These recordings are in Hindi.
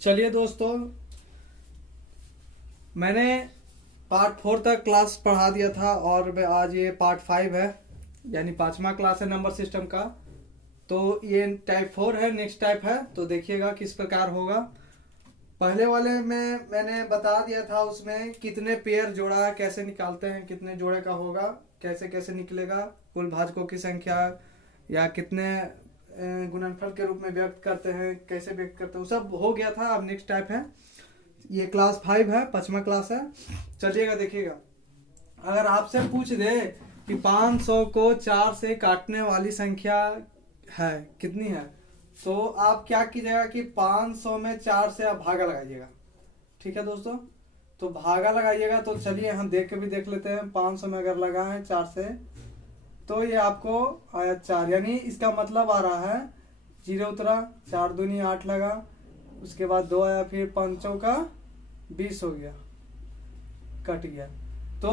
चलिए दोस्तों, मैंने पार्ट 4 तक क्लास पढ़ा दिया था और मैं आज ये पार्ट 5 है, यानी 5वां क्लास है नंबर सिस्टम का। तो ये टाइप 4 है, नेक्स्ट टाइप है। तो देखिएगा किस प्रकार होगा। पहले वाले में मैंने बता दिया था, उसमें कितने पेयर जोड़ा कैसे निकालते हैं, कितने जोड़े का होगा, कैसे कैसे निकलेगा, कुल भाजकों की संख्या या कितने गुणनफल के रूप में व्यक्त करते हैं, कैसे व्यक्त करते हैं, वो सब हो गया था। अब नेक्स्ट टाइप है, ये क्लास 5 है, 5वां क्लास है। चलिएगा देखिएगा, अगर आपसे पूछ दे कि 500 को 4 से काटने वाली संख्या है कितनी है, तो आप क्या कीजिएगा कि 500 में 4 से आप भागा लगाइएगा। ठीक है दोस्तों, तो भागा लगाइएगा। तो चलिए हम देख के भी देख लेते हैं। 500 में अगर लगाएं 4 से, तो ये आपको आया 4, यानी इसका मतलब आ रहा है 0 उतरा, 4 दूनी 8 लगा, उसके बाद 2 आया, फिर 5 का 20 हो गया, कट गया। तो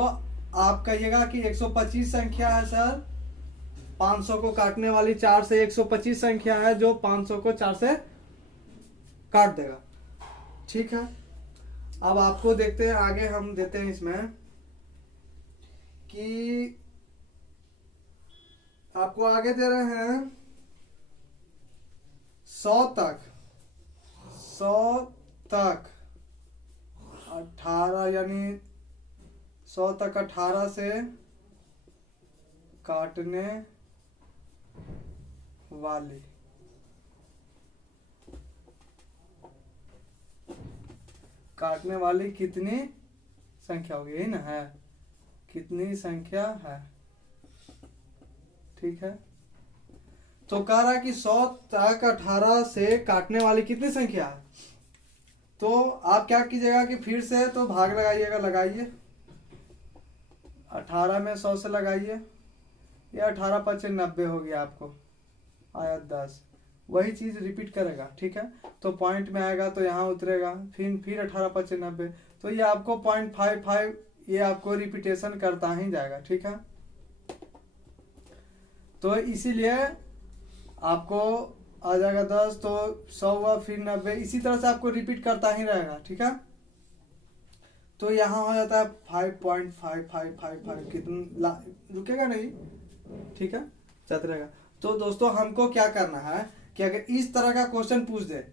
आप कहिएगा कि 125 संख्या है सर, 500 को काटने वाली 4 से 125 संख्या है जो 500 को 4 से काट देगा। ठीक है, अब आपको देखते हैं आगे। हम देते हैं इसमें कि आपको आगे दे रहे हैं 100 तक 18, यानी 100 तक 18 से काटने वाली कितनी संख्या होगी, यही ना है, कितनी संख्या है। ठीक है, तो कह रहा है कि 100 तक 18 से काटने वाली कितनी संख्या है। तो आप क्या कीजिएगा कि फिर से तो भाग लगाइएगा, लगाइए 18 में 100 से लगाइए, ये 18 पचे 90 हो गया, आपको आया 10। वही चीज रिपीट करेगा। ठीक है, तो पॉइंट में आएगा तो यहाँ उतरेगा, फिर 18 पचे 90, तो ये आपको 0.55 ये आपको रिपीटेशन करता ही जाएगा। ठीक है, तो इसीलिए आपको आ जाएगा 10, तो 100 हुआ, फिर 90, इसी तरह से आपको रिपीट करता ही रहेगा। ठीक है, तो यहाँ हो जाता है 5.5555, कितना रुकेगा नहीं। ठीक है, चलता रहेगा। तो दोस्तों हमको क्या करना है कि अगर इस तरह का क्वेश्चन पूछ दे,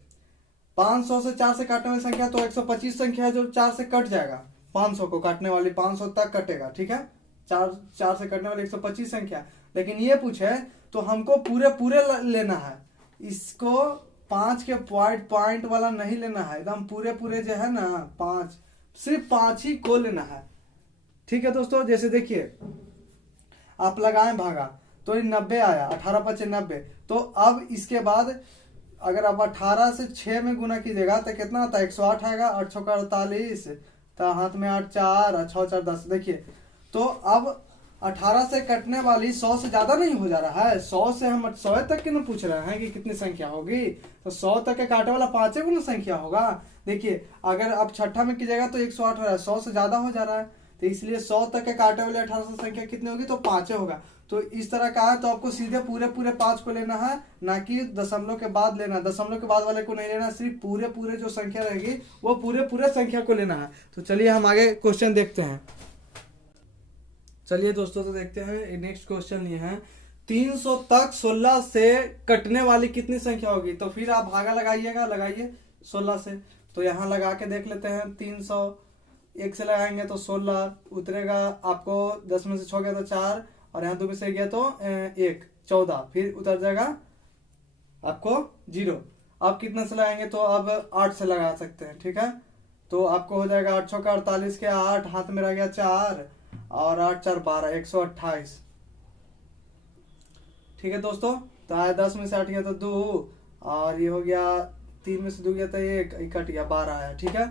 500 से 4 से काटने वाली संख्या, तो 125 संख्या है जो 4 से कट जाएगा, 500 को काटने वाली 500 तक कटेगा। ठीक है, 4 से कटने वाली 125 संख्या। लेकिन ये पूछे तो हमको पूरे पूरे लेना है, इसको 5 के पॉइंट वाला नहीं लेना है, एकदम पूरे पूरे जो है ना 5, सिर्फ 5 ही को लेना है। ठीक है दोस्तों, जैसे देखिए आप लगाएं भागा तो ये 90 आया, 18 पचे 90। तो अब इसके बाद अगर आप 18 से 6 में गुना कीजिएगा तो कितना आता है, 108 आएगा, 8 6 का 48, तो हाथ में 8 4, 6 4 10। देखिए, तो अब 18 से कटने वाली 100 से ज्यादा नहीं हो जा रहा है, 100 से हम 100 तक के ना पूछ रहे हैं कि कितनी संख्या होगी, तो 100 तक के काटे वाला 5 गुना संख्या होगा। देखिए, अगर आप छठा में कीजिएगा तो 108 हो रहा है, 100 से ज्यादा हो जा रहा है, तो इसलिए 100 तक के काटे वाले 18 संख्या कितनी होगी, तो 5 होगा। तो इस तरह का है, तो आपको सीधे पूरे पूरे 5 को लेना है, ना कि दशमलव के बाद लेना है। दशमलव के बाद वाले को नहीं लेना, सिर्फ पूरे पूरे जो संख्या रहेगी वो पूरे पूरे संख्या को लेना है। तो चलिए हम आगे क्वेश्चन देखते हैं। चलिए दोस्तों, तो देखते हैं नेक्स्ट क्वेश्चन ये है, 300 तक 16 से कटने वाली कितनी संख्या होगी। तो फिर आप भागा लगाइएगा, लगाइए 16 से। तो यहाँ लगा के देख लेते हैं, 300 1 से लगाएंगे तो 16 उतरेगा, आपको 10 में से 6 गया तो 4, और यहाँ 2 में से गया तो 1, 14, फिर उतर जाएगा आपको 0। आप कितने से लगाएंगे, तो अब 8 से लगा सकते हैं। ठीक है, तो आपको हो जाएगा 8 6 का 48 के 8, हाथ में रह गया 4, और 8 4 12, 128। ठीक है दोस्तों, तो आया 10 में से 8 गया तो 2, और ये हो गया 3 में से 2 गया तो 1, कट गया 12 आया। ठीक है,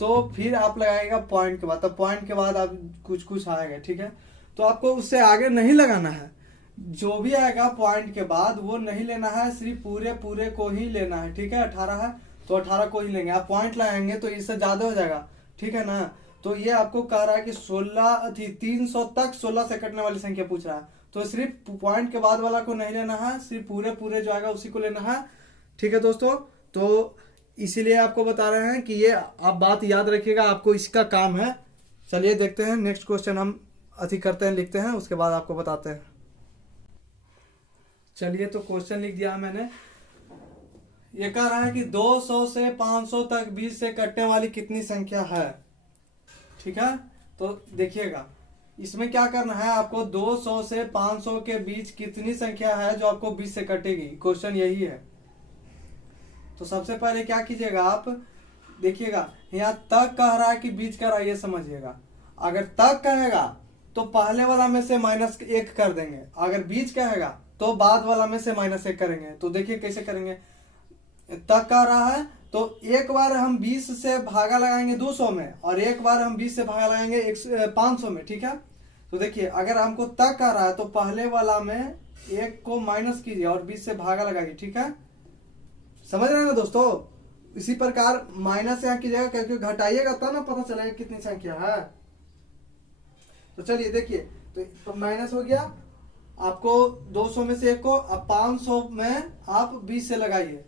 तो फिर आप लगाएगा पॉइंट के बाद, तो पॉइंट के बाद आप कुछ कुछ आएगा। ठीक है, तो आपको उससे आगे नहीं लगाना है, जो भी आएगा पॉइंट के बाद वो नहीं लेना है, सिर्फ पूरे पूरे को ही लेना है। ठीक है, 18 है तो 18 को ही लेंगे, आप पॉइंट लगाएंगे तो इससे ज्यादा हो जाएगा। ठीक है ना, तो ये आपको कह रहा है कि 300 तक 16 से कटने वाली संख्या पूछ रहा है, तो सिर्फ पॉइंट के बाद वाला को नहीं लेना है, सिर्फ पूरे पूरे जो आएगा उसी को लेना है। ठीक है दोस्तों, तो इसीलिए आपको बता रहे हैं कि ये आप बात याद रखिएगा, आपको इसका काम है। चलिए देखते हैं नेक्स्ट क्वेश्चन, हम अति करते हैं, लिखते हैं, उसके बाद आपको बताते हैं। चलिए तो क्वेश्चन लिख दिया मैंने। ये कह रहा है कि 200 से 500 तक 20 से कटने वाली कितनी संख्या है। ठीक है, तो देखिएगा इसमें क्या करना है आपको, 200 से 500 के बीच कितनी संख्या है जो आपको 20 से कटेगी, क्वेश्चन यही है। तो सबसे पहले क्या कीजिएगा आप, देखिएगा यहाँ तक कह रहा है कि बीच कह रहा है, ये समझिएगा। अगर तक कहेगा तो पहले वाला में से -1 कर देंगे, अगर बीच कहेगा तो बाद वाला में से -1 करेंगे। तो देखिए कैसे करेंगे, तक कह रहा है तो एक बार हम 20 से भागा लगाएंगे 200 में, और एक बार हम 20 से भागा लगाएंगे 500 में। ठीक है, तो देखिए अगर हमको तक कह रहा है तो पहले वाला में 1 को माइनस कीजिए और 20 से भागा लगाइए। ठीक है, समझ रहे हैं ना दोस्तों। इसी प्रकार माइनस यहाँ कीजिएगा, क्योंकि घटाइएगा तब ना पता चलेगा कितनी संख्या है। तो चलिए देखिए, तो माइनस हो गया, आपको 200 में से 1 को, अब 500 में आप 20 से लगाइए।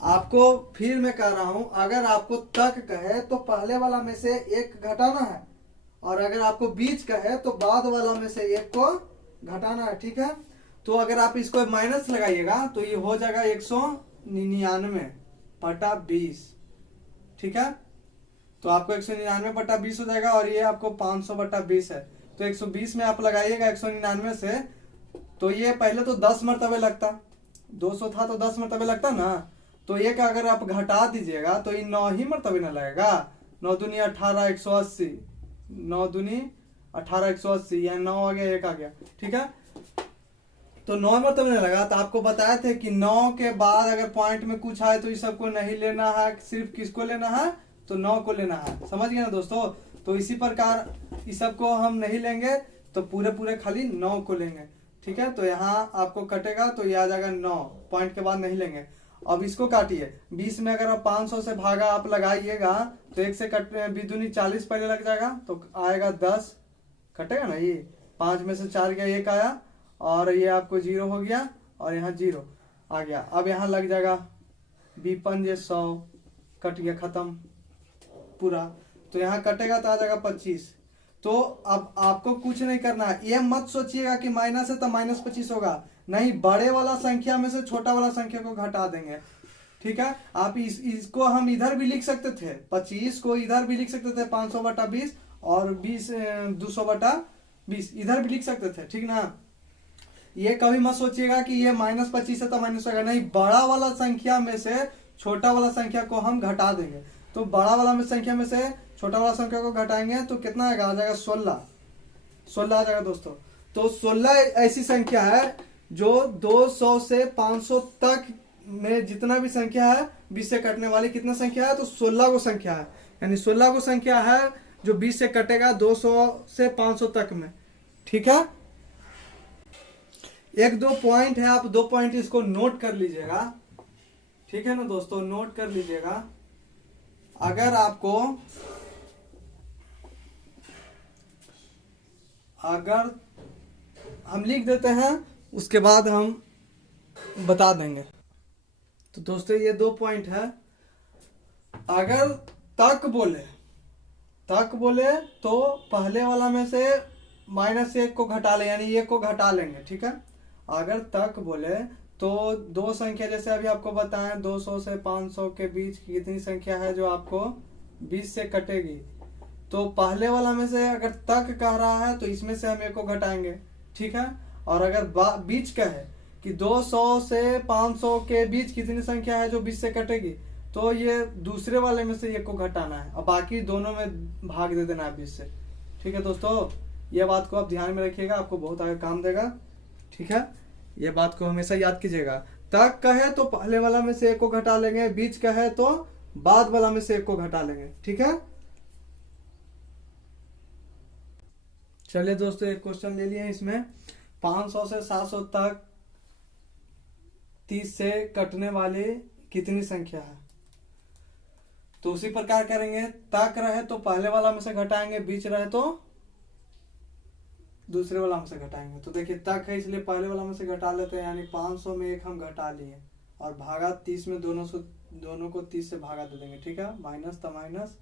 आपको फिर मैं कह रहा हूं, अगर आपको तक कहे तो पहले वाला में से 1 घटाना है, और अगर आपको बीच कहे तो बाद वाला में से 1 को घटाना है। ठीक है, तो अगर आप इसको माइनस लगाइएगा तो ये हो जाएगा 199/20। ठीक है, तो आपको 199/20 हो जाएगा, और ये आपको 500/20 है। तो 120 में आप लगाइएगा 199 से, तो ये पहले तो 10 मरतबे लगता, 200 था तो 10 मरतबे लगता ना, तो ये का अगर आप घटा दीजिएगा तो ये 9 ही मरतबे ना लगेगा। 9 दूनी 18, 180, 9 दूनी 18, 180, या 9 आ गया, 1 आ गया। ठीक है, तो 9 मरतबे नहीं लगा। तो आपको बताए थे कि 9 के बाद अगर पॉइंट में कुछ आए तो इस सबको नहीं लेना है, सिर्फ किसको लेना है, तो 9 को लेना है। समझ गए ना दोस्तों। तो इसी प्रकार इस सबको हम नहीं लेंगे, तो पूरे खाली 9 को लेंगे। ठीक है, तो यहाँ आपको कटेगा तो ये आ जाएगा 9, पॉइंट के बाद नहीं लेंगे। अब इसको काटिए, 20 में अगर आप 500 से भागा आप लगाइएगा तो 1 से कट 2×40 पहले लग जाएगा, तो आएगा 10, कटेगा ना। ये 5 में से 4 गया, 1 आया, और ये आपको 0 हो गया, और यहाँ 0 आ गया। अब यहाँ लग जाएगा 100, कट गया, खत्म पूरा। तो यहाँ कटेगा तो आ जाएगा 25। तो अब आपको कुछ नहीं करना है, ये मत सोचिएगा कि माइनस है तो -25 होगा, नहीं, बड़े वाला संख्या में से छोटा वाला संख्या को घटा देंगे। ठीक है, आप इसको हम इधर भी लिख सकते थे, 25 को इधर भी लिख सकते थे 500/20, और 200/20 इधर भी लिख सकते थे। ठीक ना, ये कभी मत सोचिएगा कि ये -25 है तो माइनस होगा, नहीं, बड़ा वाला संख्या में से छोटा वाला संख्या को हम घटा देंगे। तो बड़ा वाला में संख्या में से छोटा वाला संख्या को घटाएंगे तो कितना आएगा, आ जाएगा 16 आ जाएगा दोस्तों। तो 16 ऐसी संख्या है जो 200 से 500 तक में जितना भी संख्या है 20 से कटने वाली कितना संख्या है, तो 16 को संख्या है, यानी 16 को संख्या है जो 20 से कटेगा 200 से 500 तक में। ठीक है, 1-2 पॉइंट है, आप 2 पॉइंट इसको नोट कर लीजिएगा। ठीक है ना दोस्तों, नोट कर लीजिएगा। अगर आपको, अगर हम लिख देते हैं उसके बाद हम बता देंगे। तो दोस्तों ये 2 पॉइंट है। अगर तक बोले तो पहले वाला में से -1 को घटा ले, यानी 1 को घटा लेंगे। ठीक है, अगर तक बोले तो 2 संख्या, जैसे अभी आपको बताएं 200 से 500 के बीच कितनी संख्या है जो आपको 20 से कटेगी, तो पहले वाला में से अगर तक कह रहा है तो इसमें से हम 1 को घटाएंगे। ठीक है, और अगर बीच का है कि 200 से 500 के बीच कितनी संख्या है जो 20 से कटेगी, तो ये दूसरे वाले में से 1 को घटाना है, और बाकी दोनों में भाग दे देना है 20 से। ठीक है दोस्तों, ये बात को आप ध्यान में रखिएगा, आपको बहुत आगे काम देगा। ठीक है, ये बात को हमेशा याद कीजिएगा। तक कहे तो पहले वाला में से 1 को घटा लेंगे, बीच कहे तो बाद वाला में से 1 को घटा लेंगे। ठीक है, चलिए दोस्तों एक क्वेश्चन ले लिए। इसमें 500 से 700 तक 30 से कटने वाली कितनी संख्या है। तो उसी प्रकार करेंगे, तक रहे तो पहले वाला में से घटाएंगे, बीच रहे तो दूसरे वाला में से घटाएंगे। तो देखिए तक है इसलिए पहले वाला में से घटा लेते हैं, यानी 500 में 1 हम घटा लिए, और भागा 30 में दोनों से दोनों को 30 से भागा दे देंगे, ठीक है। माइनस तो माइनस,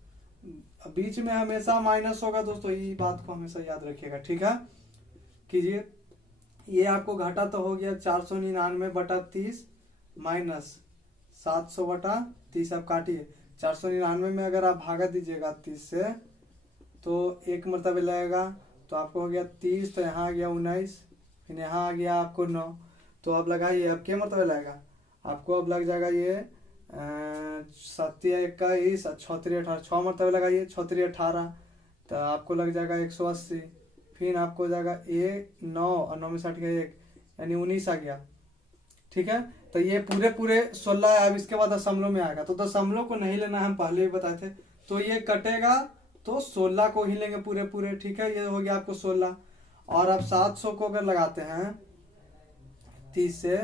बीच में हमेशा माइनस होगा दोस्तों, ये बात को हमेशा याद रखिएगा, ठीक है। कीजिए, ये आपको घाटा तो हो गया 499/30 माइनस 700/30। आप काटिए, 499 में अगर आप भागा दीजिएगा 30 से तो एक मरतबे लगेगा, तो आपको हो गया 30, तो यहाँ आ गया 19, फिर यहाँ आ गया आपको 9। तो अब लगाइए, अब क्या मरतबे लगेगा आपको, अब लग जाएगा ये 7 या 21 और 6 18, 6 मरतबे लगाइए, 6 18, तो आपको लग जाएगा 180। फिर आपको हो जाएगा 9 और 9 में 60 का 1, यानी 19 आ गया, ठीक है। तो ये पूरे 16 है। अब इसके बाद दशमलव में आएगा, तो दशमलव को नहीं लेना, हम पहले ही बताए थे। तो ये कटेगा तो 16 को ही लेंगे पूरे, ठीक है। ये हो गया आपको 16। और अब 700 को अगर लगाते हैं 30 से,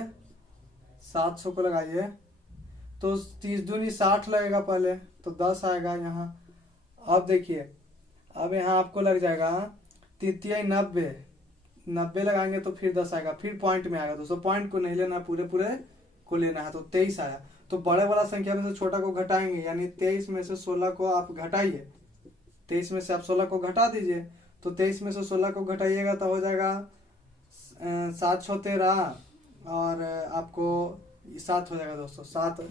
700 को लगाइए तो 30 दूनी 60 लगेगा पहले, तो 10 आएगा यहाँ। अब देखिए, अब यहाँ आपको लग जाएगा 90 लगाएंगे तो फिर 10 आएगा, फिर पॉइंट में आएगा दोस्तों। पॉइंट को नहीं लेना, पूरे को लेना है, तो 23 आया। तो बड़े वाला संख्या में से छोटा को घटाएंगे, यानी 23 में से 16 को आप घटाइए, 23 में से आप 16 को घटा दीजिए। तो 23 में से 16 को घटाइएगा तो हो जाएगा 713, और आपको 7 हो जाएगा दोस्तों।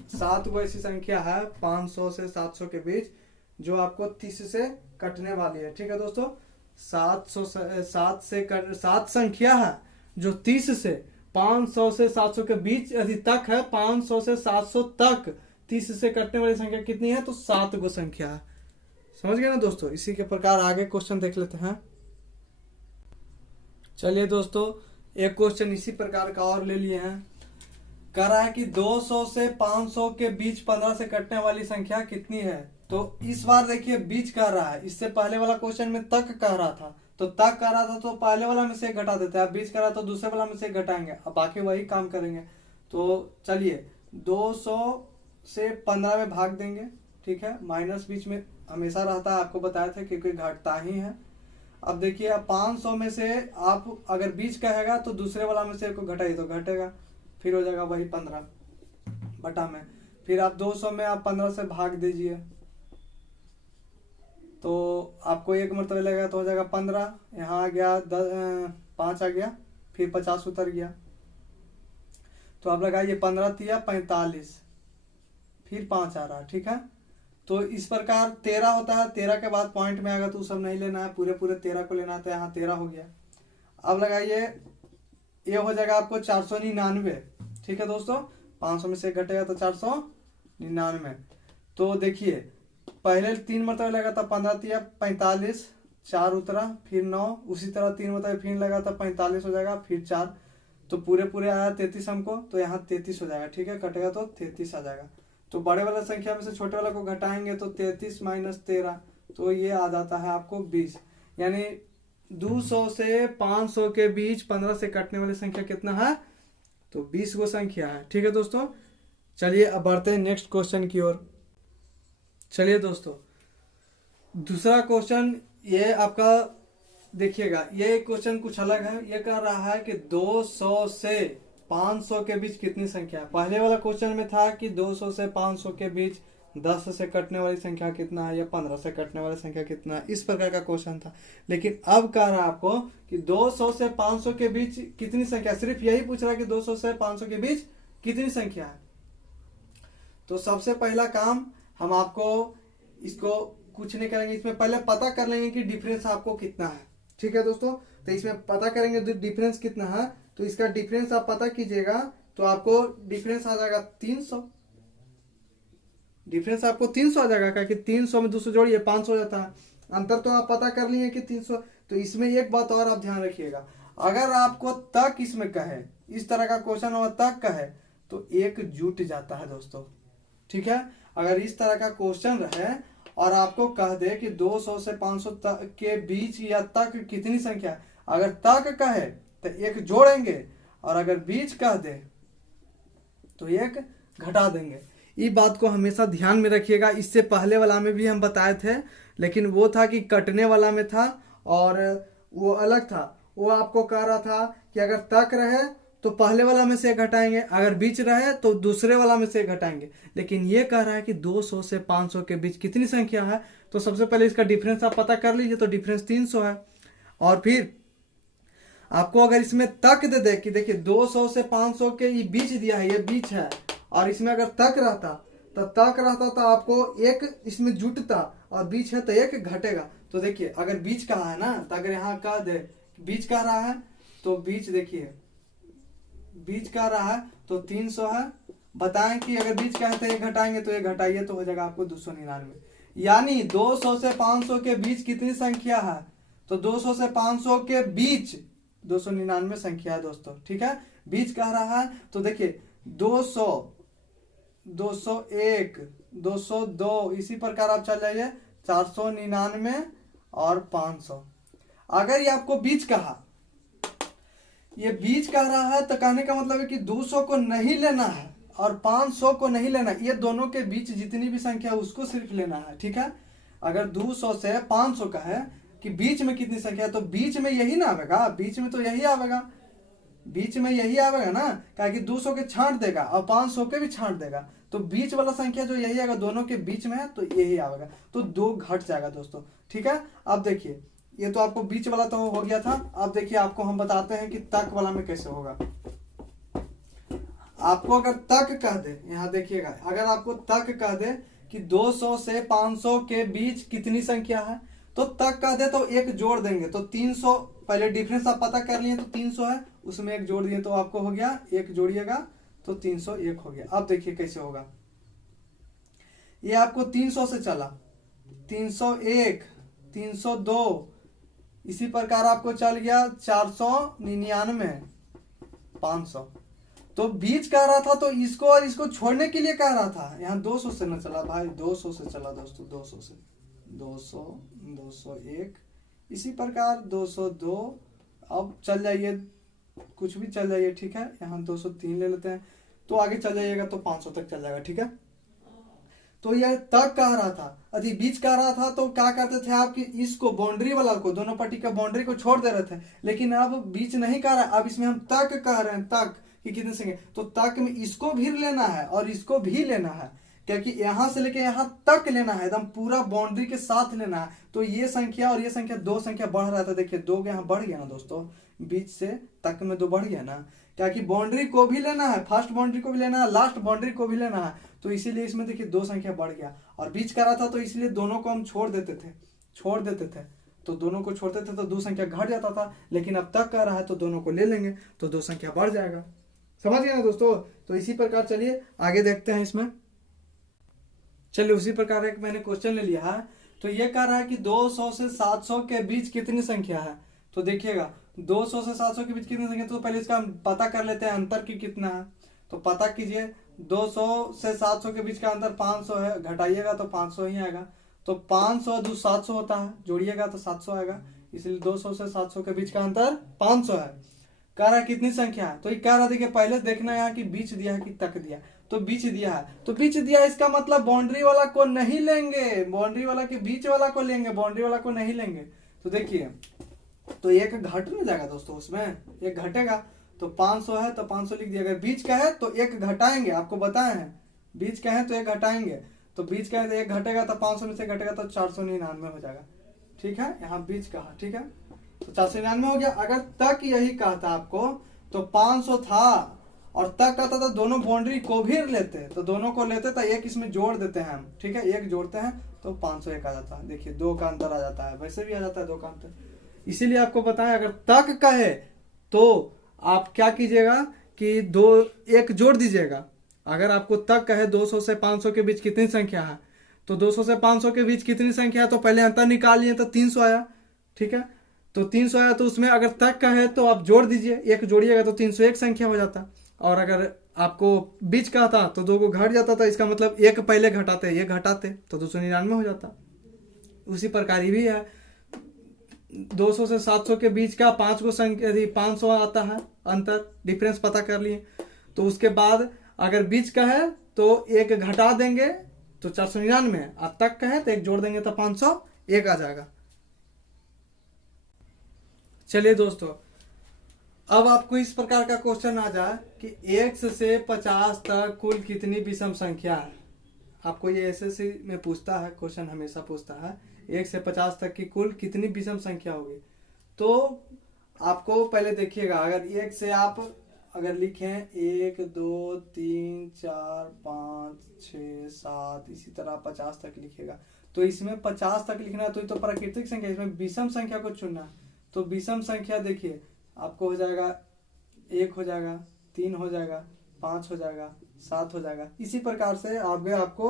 7 वो ऐसी संख्या है 500 से 700 के बीच जो आपको 30 से कटने वाली है, ठीक है दोस्तों। 7 संख्या है जो 30 से 500 से 700 के बीच तक है। 500 से 700 तक 30 से कटने वाली संख्या कितनी है, तो 7 गो संख्या है। समझ गए ना दोस्तों। इसी के प्रकार आगे क्वेश्चन देख लेते हैं। चलिए दोस्तों, एक क्वेश्चन इसी प्रकार का और ले लिए हैं। कह रहा है कि 200 से 500 के बीच 15 से कटने वाली संख्या कितनी है। तो इस बार देखिए बीच कह रहा है, इससे पहले वाला क्वेश्चन में तक कह रहा था, तो तक कह रहा था तो पहले वाला में से एक घटा देते हैं। अब बीच कह रहा तो दूसरे वाला में से एक घटाएंगे, अब बाकी वही काम करेंगे। तो चलिए 200 से 15 में भाग देंगे, ठीक है। माइनस बीच में हमेशा रहता है, आपको बताया था, क्योंकि घटता ही है। अब देखिए, अब 500 में से आप अगर बीच कहेगा तो दूसरे वाला में से एक को घटाइए तो घटेगा, फिर हो जाएगा वही 15 बटा में। फिर आप 200 में आप 15 से भाग दीजिए तो आपको एक मरतबे लगेगा, तो हो जाएगा 15, यहाँ आ गया 5 आ गया, फिर 50 उतर गया। तो आप लगाइए 15 तिया 45, फिर 5 आ रहा है, ठीक है। तो इस प्रकार 13 होता है, 13 के बाद पॉइंट में आएगा तो सब नहीं लेना है, पूरे 13 को लेना है। तो यहाँ 13 हो गया। अब लगाइए, ये हो जाएगा आपको 499, ठीक है दोस्तों। 500 में से घटेगा तो 499। तो देखिए, पहले 3 मरतबे लगा था, 15 तिया 45, 4 उतरा, फिर 9, उसी तरह 3 मरतबे फिर लगा था, 45 हो जाएगा, फिर 4, तो पूरे आया 33 हमको, तो यहाँ 33 हो जाएगा, ठीक है। कटेगा तो 33 आ जाएगा। तो बड़े वाला संख्या में से छोटे वाला को घटाएंगे तो 33 माइनस 13, तो ये आ जाता है आपको 20। यानी 200 से 500 के बीच 15 से कटने वाली संख्या कितना है, तो 20 गो संख्या है, ठीक है दोस्तों। चलिए अब बढ़ते हैं नेक्स्ट क्वेश्चन की ओर। चलिए दोस्तों, दूसरा क्वेश्चन ये आपका देखिएगा, ये क्वेश्चन कुछ अलग है। ये कह रहा है कि 200 से 500 के बीच कितनी संख्या है। पहले वाला क्वेश्चन में था कि 200 से 500 के बीच 10 से कटने वाली संख्या कितना है या 15 से कटने वाली संख्या कितना है, इस प्रकार का क्वेश्चन था। लेकिन अब कह रहा है आपको कि 200 से 500 के बीच कितनी संख्या, सिर्फ यही पूछ रहा है कि 200 से 500 के बीच कितनी संख्या है। तो सबसे पहला काम हम आपको इसको कुछ नहीं करेंगे, इसमें पहले पता कर लेंगे कि डिफरेंस आपको कितना है, ठीक है दोस्तों। तो इसमें पता करेंगे डिफरेंस कितना है। तो इसका डिफरेंस आप पता कीजिएगा तो आपको डिफरेंस आ जाएगा 300। डिफरेंस आपको 300 आ जाएगा, क्योंकि 300 में 200 जोड़िए 500 हो जाता है। अंतर तो आप पता कर लिए कि 300। तो इसमें एक बात और आप ध्यान रखिएगा, अगर आपको तक इसमें कहे, इस तरह का क्वेश्चन और तक कहे तो एक जुट जाता है दोस्तों, ठीक है। अगर इस तरह का क्वेश्चन रहे और आपको कह दे कि 200 से 500 के बीच या तक कितनी संख्या, अगर तक कहे तो एक जोड़ेंगे, और अगर बीच कह दे तो एक घटा देंगे। ये बात को हमेशा ध्यान में रखिएगा। इससे पहले वाला में भी हम बताए थे, लेकिन वो था कि कटने वाला में था और वो अलग था। वो आपको कह रहा था कि अगर तक रहे तो पहले वाला में से एक घटाएंगे, अगर बीच रहे तो दूसरे वाला में से एक घटाएंगे। लेकिन ये कह रहा है कि 200 से 500 के बीच कितनी संख्या है, तो सबसे पहले इसका डिफरेंस आप पता कर लीजिए। तो डिफरेंस 300 है। और फिर आपको अगर इसमें तक दे दे कि देखिए 200 से 500 के ये बीच दिया है, ये बीच है, और इसमें अगर तक रहता तो आपको एक इसमें जुटता, और बीच है तो एक घटेगा। तो देखिए अगर बीच कहा है ना, तो अगर यहाँ कह दे बीच कह रहा है तो बीच, देखिए बीच कह रहा है तो 300 है। बताएं कि अगर बीच का है तो एक घटाएंगे, तो एक घटाइए तो हो जाएगा आपको 299। यानी 200 से 500 के बीच कितनी संख्या है, तो 200 से 500 के बीच 299 संख्या है दोस्तों। ठीक है, बीच कह रहा है तो देखिए 200, 201, 202, इसी प्रकार आप चल जाइए 499 और 500। अगर ये आपको बीच कहा, ये बीच कह रहा है तो कहने का मतलब है कि 200 को नहीं लेना है और 500 को नहीं लेना, ये दोनों के बीच जितनी भी संख्या है उसको सिर्फ लेना है। ठीक है, अगर 200 से 500 का है कि बीच में कितनी संख्या है, तो बीच में यही ना आवेगा, बीच में तो यही आवेगा, बीच में यही आवेगा ना, क्या कि 200 के छांट देगा और 500 के भी छांट देगा, तो बीच वाला संख्या जो यही आएगा, दोनों के बीच में है तो यही आवेगा, तो 2 घट जाएगा दोस्तों। ठीक है, अब देखिए ये तो आपको बीच वाला तो हो गया था। अब देखिए आपको हम बताते हैं कि तक वाला में कैसे होगा। आपको अगर तक कह दे, यहाँ देखिएगा, अगर आपको तक कह दे कि 200 से 500 के बीच कितनी संख्या है, तो तक कह दे तो एक जोड़ देंगे, तो 300, पहले डिफरेंस आप पता कर लिए तो 300 है, उसमें एक जोड़ दिए तो आपको हो गया, एक जोड़िएगा तो 301 हो गया। अब देखिए कैसे होगा, ये आपको 300 से चला, 301, 302, इसी प्रकार आपको चल गया 499, 500। तो बीच कह रहा था तो इसको और इसको छोड़ने के लिए कह रहा था, यहाँ 200 से न चला भाई, 200 से चला दोस्तों, 200 से 200, 201, इसी प्रकार 202, अब चल जाइए, कुछ भी चल जाइए। ठीक है, यहाँ 203 ले लेते हैं, तो आगे चल जाइएगा तो 500 तक चल जाएगा। ठीक है, तो यह तक कह रहा था, यदि बीच कह रहा था तो क्या करते थे आप कि इसको बाउंड्री वाला को, दोनों पट्टी का बाउंड्री को छोड़ दे रहे थे, लेकिन अब बीच नहीं कह रहा है, अब इसमें हम तक कह रहे हैं, तक कि कितने संख्या, तो तक में इसको भी लेना है और इसको भी लेना है, क्योंकि यहां से लेके यहां तक लेना है, एकदम पूरा बाउंड्री के साथ लेना है। तो ये संख्या और ये संख्या, 2 संख्या बढ़ रहा था, देखिए 2 यहाँ बढ़ गया ना दोस्तों, बीच से तक में 2 बढ़ गया ना, क्या कि बाउंड्री को भी लेना है, फर्स्ट बाउंड्री को भी लेना है, लास्ट बाउंड्री को भी लेना है, तो इसीलिए इसमें देखिए 2 संख्या बढ़ गया। और बीच का रहा था तो इसलिए दोनों को हम छोड़ देते थे, तो दोनों को छोड़ते थे तो 2 संख्या घट जाता था, लेकिन अब तक कर रहा है तो दोनों को ले लेंगे तो 2 संख्या बढ़ जाएगा। समझ गए ना दोस्तों, तो इसी प्रकार चलिए आगे देखते हैं इसमें। चलिए उसी प्रकार एक मैंने क्वेश्चन ले लिया है, तो ये कह रहा है कि 200 से 700 के बीच कितनी संख्या है, तो देखिएगा 200 से 700 के बीच कितनी संख्या, तो पहले इसका हम पता कर लेते हैं अंतर की कितना है। तो पता कीजिए, 200 से 700 के बीच का अंतर 500 है, घटाइएगा तो 500 ही आएगा, तो 500 दूर 700 होता है, जोड़िएगा तो 700 आएगा, इसलिए 200 से 700 के बीच का अंतर 500 है। कह रहा है कितनी संख्या है, तो ये कह रहा देखिए पहले देखना यहाँ कि बीच दिया है कि तक दिया, तो बीच दिया है, तो बीच दिया, इसका मतलब बाउंड्री वाला को नहीं लेंगे, बाउंड्री वाला के बीच वाला को लेंगे, बाउंड्री वाला को नहीं लेंगे। तो देखिए, तो एक घट नहीं जाएगा दोस्तों, उसमें एक घटेगा, तो 500 है तो 500 लिख दिया। अगर बीच का है तो एक घटाएंगे, आपको बताए हैं बीच का है तो एक घटाएंगे, तो बीच का है तो एक घटेगा, तो 500 में से घटेगा तो 499 हो जाएगा। ठीक है, यहाँ बीच कहा, ठीक है, तो 499 हो गया। अगर तक यही कहता आपको तो 500 था और तक कहता तो दोनों बाउंड्री को भी लेते, तो दोनों को लेते तो एक इसमें जोड़ देते हैं हम। ठीक है, एक जोड़ते हैं तो 501 आ जाता है, देखिए 2 का अंतर आ जाता है, वैसे भी आ जाता है 2 का अंतर। इसीलिए आपको बताएं, अगर तक कहे तो आप क्या कीजिएगा कि 1 जोड़ दीजिएगा। अगर आपको तक कहे 200 से 500 के बीच कितनी संख्या है, तो 200 से 500 के बीच कितनी संख्या है, तो पहले अंतर निकाल लिए तो 300 आया। ठीक है, तो 300 आया, तो उसमें अगर तक का है तो आप जोड़ दीजिए, 1 जोड़िएगा तो 301 संख्या हो जाता। और अगर आपको बीच का था तो 2 को घट जाता था, इसका मतलब 1 पहले घटाते, 1 घटाते तो 299 हो जाता। उसी प्रकार भी है, 200 से 700 के बीच का 5 को संख्या, यदि 500 आता है अंतर, डिफरेंस पता कर लिए, तो उसके बाद अगर बीच का है तो 1 घटा देंगे तो 499, और तक का है तो 1 जोड़ देंगे तो 501 आ जाएगा। चलिए दोस्तों, अब आपको इस प्रकार का क्वेश्चन आ जाए कि x से 50 तक कुल कितनी विषम संख्या है। आपको ये एसएससी में पूछता है, क्वेश्चन हमेशा पूछता है 1 से 50 तक की कुल कितनी विषम संख्या होगी। तो आपको पहले देखिएगा, अगर 1 से आप अगर लिखें 1 2 3 4 5 6 7 इसी तरह 50 तक लिखेगा, तो इसमें 50 तक लिखना है तो ये तो प्राकृतिक संख्या, इसमें विषम संख्या को चुनना है। तो विषम संख्या देखिए आपको हो जाएगा 1 हो जाएगा, 3 हो जाएगा, 5 हो जाएगा, 7 हो जाएगा। इसी प्रकार से आगे आपको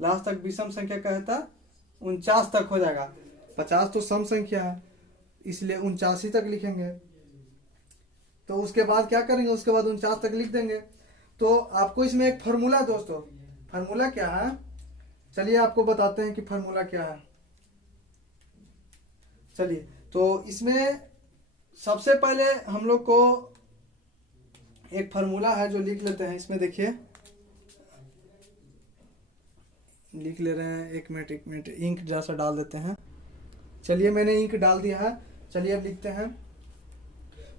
लास्ट तक विषम संख्या कहता 49 तक हो जाएगा। 50 तो सम संख्या है इसलिए 79 तक लिखेंगे। तो उसके बाद क्या करेंगे, उसके बाद 49 तक लिख देंगे। तो आपको इसमें एक फार्मूला दोस्तों, फार्मूला क्या है चलिए आपको बताते हैं कि फार्मूला क्या है। चलिए तो इसमें सबसे पहले हम लोग को एक फार्मूला है जो लिख लेते हैं। इसमें देखिए लिख ले रहे हैं, एक मिनट इंक जैसा डाल देते हैं। चलिए मैंने इंक डाल दिया है, चलिए अब लिखते हैं।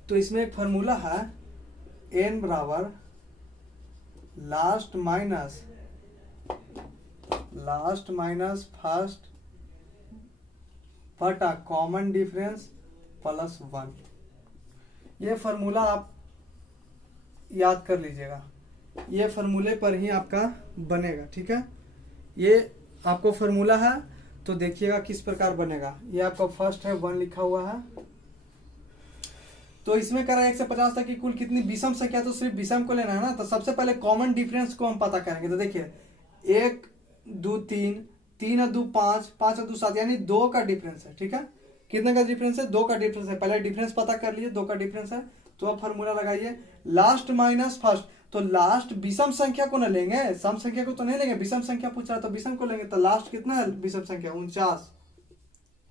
तो इसमें एक फार्मूला है n बराबर लास्ट माइनस फर्स्ट बटा कॉमन डिफरेंस प्लस 1। ये फार्मूला आप याद कर लीजिएगा, ये फार्मूले पर ही आपका बनेगा, ठीक है। ये आपको फार्मूला है तो देखिएगा किस प्रकार बनेगा। ये आपका फर्स्ट है 1 लिखा हुआ है। तो इसमें करा 1 से 50 तक की कुल कितनी विषम संख्या, तो सिर्फ विषम को लेना है ना। तो सबसे पहले कॉमन डिफरेंस को हम पता करेंगे। तो देखिए 1 2 3 3 और 2 5 5 और 2 7 यानी 2 का डिफरेंस है, ठीक है। कितने का डिफरेंस है, 2 का डिफरेंस है। पहले डिफरेंस पता कर लिए, 2 का डिफरेंस है। तो अब फॉर्मूला लगाइए लास्ट माइनस फर्स्ट। तो लास्ट विषम संख्या को न लेंगे, सम संख्या को तो नहीं लेंगे, विषम संख्या पूछ रहा है तो विषम को लेंगे। तो लास्ट कितना है विषम संख्या 49,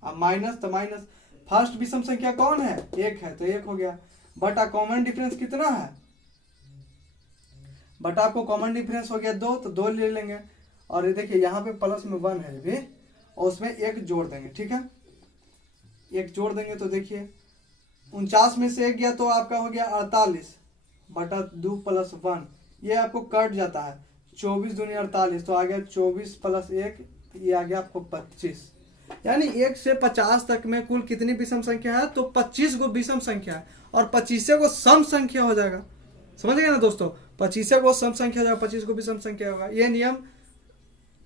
अब माइनस तो माइनस फर्स्ट विषम संख्या कौन है 1 है तो 1 हो गया, बटा कॉमन डिफरेंस कितना है, बटा आपको कॉमन डिफरेंस हो गया 2 तो 2 ले लेंगे। और ये देखिए यहाँ पे प्लस में 1 है भी, और उसमें 1 जोड़ देंगे, ठीक है। 1 जोड़ देंगे तो देखिए 49 में से 1 गया तो आपका हो गया 48 बटा 2 प्लस 1, ये आपको कट जाता है 24 दूनी 48, तो आ गया 24 प्लस 1, ये आ गया आपको 25। यानी 1 से 50 तक में कुल कितनी विषम संख्या है, तो 25 गो विषम संख्या है और 25 को सम संख्या हो जाएगा। समझ गए ना दोस्तों, 25 को सम संख्या हो जाएगा, 25 को विषम संख्या होगा। ये नियम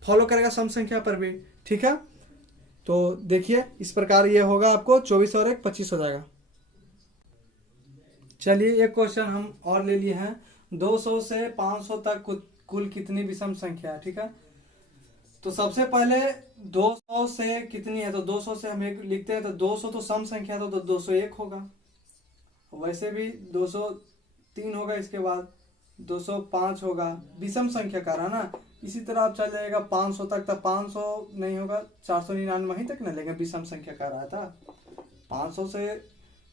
फॉलो करेगा सम संख्या पर भी, ठीक है। तो देखिए इस प्रकार ये होगा, आपको 24 और 1 25 हो जाएगा। चलिए एक क्वेश्चन हम और ले लिए हैं, 200 से 500 तक कुल कितनी विषम संख्या है, ठीक है। तो सबसे पहले 200 से कितनी है, तो 200 से हम एक लिखते हैं। तो 200 तो सम संख्या है तो 201 होगा, वैसे भी 203 होगा, इसके बाद 205 होगा, विषम संख्या का रहा ना। इसी तरह आप चल जाएगा 500 तक, तो 500 नहीं होगा, 499 ही तक न लेंगे, विषम संख्या का रहा था 500 से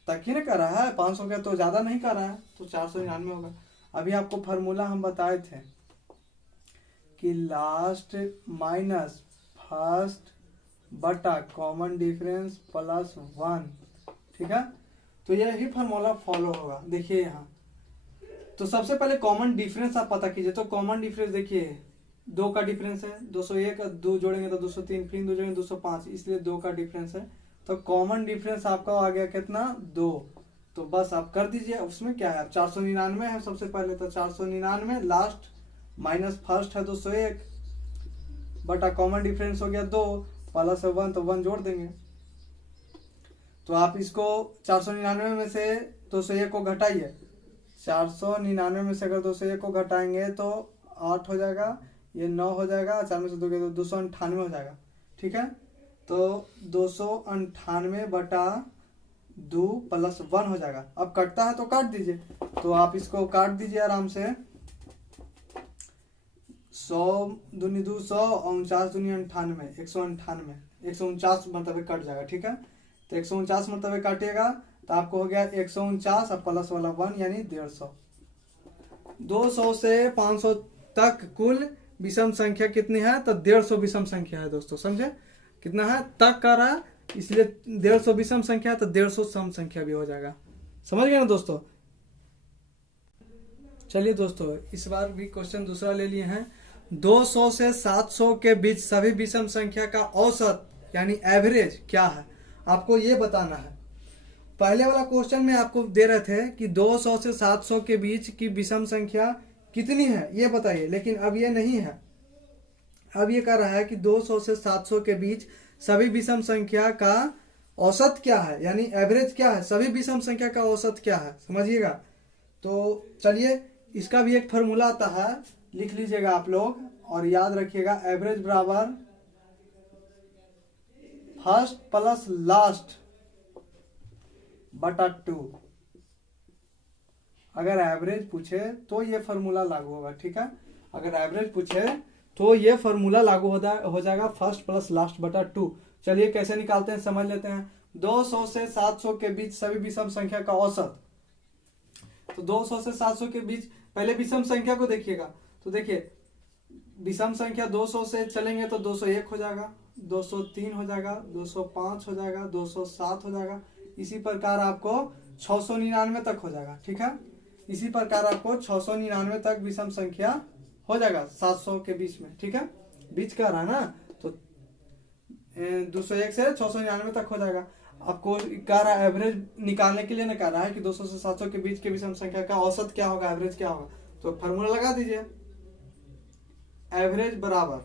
तक ही ना कर रहा है, 500 का तो ज्यादा नहीं कर रहा है, तो 499 होगा। अभी आपको फार्मूला हम बताए थे कि लास्ट माइनस फर्स्ट बटा कॉमन डिफरेंस प्लस 1, ठीक है। तो यही फार्मूला फॉलो होगा। देखिए यहाँ तो सबसे पहले कॉमन डिफरेंस आप पता कीजिए। तो कॉमन डिफरेंस देखिए 2 का डिफरेंस है, 201 2 जोड़ेंगे तो 203, फिर 2 जोड़ेंगे 205, इसलिए 2 का डिफरेंस है। तो कॉमन डिफरेंस आपका आ गया कितना 2, तो बस आप कर दीजिए। उसमें क्या है, 499 है सबसे पहले, तो 499 लास्ट माइनस फर्स्ट है 201 बटा कॉमन डिफरेंस हो गया 2 प्लस 1, तो 1 जोड़ देंगे। तो आप इसको 499 में से 201 को घटाइए, 499 में से अगर 201 को घटाएंगे तो 8 हो जाएगा, ये 9 हो जाएगा, 4 में से 2 तो 298 हो जाएगा, ठीक है। तो 298 बटा 2 प्लस 1 हो जाएगा। अब कटता है तो काट दीजिए, तो आप इसको काट दीजिए आराम से। 100 दूनी 200 और 49 दूनी 98, 198, 149 मतलब कट जाएगा, ठीक है। तो 149 मतलब काटिएगा तो आपको हो गया 149 और प्लस वाला 1 यानी 150। 200 से 500 तक कुल विषम संख्या कितनी है, तो 150 विषम संख्या है दोस्तों, समझे कितना है, तक का रहा इसलिए 150 विषम संख्या है, तो 150 सम संख्या भी हो जाएगा। समझ गए ना दोस्तों, चलिए दोस्तों, इस बार भी क्वेश्चन दूसरा ले लिए हैं। 200 से 700 के बीच सभी विषम संख्या का औसत यानी एवरेज क्या है, आपको ये बताना है। पहले वाला क्वेश्चन में आपको दे रहे थे कि 200 से 700 के बीच की विषम संख्या कितनी है ये बताइए, लेकिन अब ये नहीं है। अब ये कह रहा है कि 200 से 700 के बीच सभी विषम संख्या का औसत क्या है, यानी एवरेज क्या है, सभी विषम संख्या का औसत क्या है, समझिएगा। तो चलिए, इसका भी एक फॉर्मूला आता है, लिख लीजिएगा आप लोग और याद रखिएगा। एवरेज बराबर फर्स्ट प्लस लास्ट बटा 2। अगर एवरेज पूछे तो ये फॉर्मूला लागू होगा, ठीक है। अगर एवरेज पूछे तो ये फॉर्मूला लागू हो जाएगा फर्स्ट प्लस लास्ट बटा 2। चलिए कैसे निकालते हैं समझ लेते हैं। 200 से 700 के बीच सभी विषम संख्या का औसत, तो 200 से 700 के बीच पहले विषम संख्या को देखिएगा। तो देखिए, विषम संख्या 200 से चलेंगे तो 201 हो जाएगा, 203 हो जाएगा, 205 हो जाएगा, 207 हो जाएगा। इसी प्रकार आपको 699 तक हो जाएगा, ठीक है। इसी प्रकार आपको 699 तक विषम संख्या हो जाएगा 700 के बीच में, ठीक है। बीच का रहा ना, तो 201 से 699 तक हो जाएगा। आपको कह रहा है एवरेज निकालने के लिए ना कह रहा है कि 200 से 700 के बीच के विषम संख्या का औसत क्या होगा, एवरेज क्या होगा। तो फॉर्मूला लगा दीजिए। एवरेज बराबर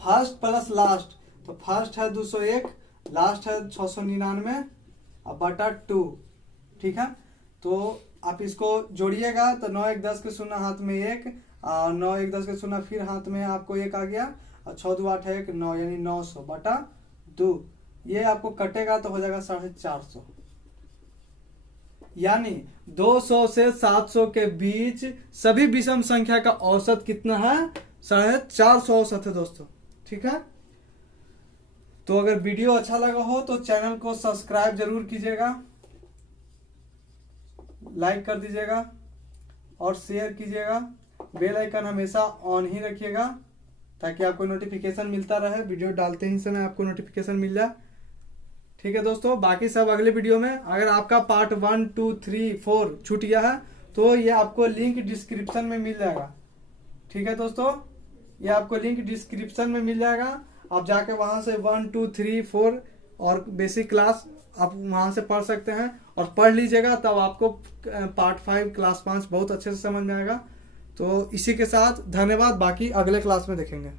फर्स्ट प्लस लास्ट, तो फर्स्ट है 201, लास्ट है 699 और बटा 2, ठीक है। तो आप इसको जोड़िएगा तो 9 1 10 के 0 हाथ में 1, और 9 1 10 के 0 फिर हाथ में आपको 1 आ गया, और 6 2 8 1 9, यानी 900 बटा 2। ये आपको कटेगा तो हो जाएगा 450। यानी 200 से 700 के बीच सभी विषम संख्या का औसत कितना है, 450 औसत है दोस्तों, ठीक है। तो अगर वीडियो अच्छा लगा हो तो चैनल को सब्सक्राइब जरूर कीजिएगा, लाइक कर दीजिएगा और शेयर कीजिएगा। बेल आइकन हमेशा ऑन ही रखिएगा ताकि आपको नोटिफिकेशन मिलता रहे, वीडियो डालते ही समय आपको नोटिफिकेशन मिल जाए, ठीक है दोस्तों। बाकी सब अगले वीडियो में। अगर आपका पार्ट 1 2 3 4 छूट गया है तो ये आपको लिंक डिस्क्रिप्शन में मिल जाएगा, ठीक है दोस्तों। ये आपको लिंक डिस्क्रिप्शन में मिल जाएगा, आप जाके वहां से 1 2 3 4 और बेसिक क्लास आप वहां से पढ़ सकते हैं, और पढ़ लीजिएगा तब आपको पार्ट 5 क्लास 5 बहुत अच्छे से समझ में आएगा। तो इसी के साथ धन्यवाद, बाकी अगले क्लास में देखेंगे।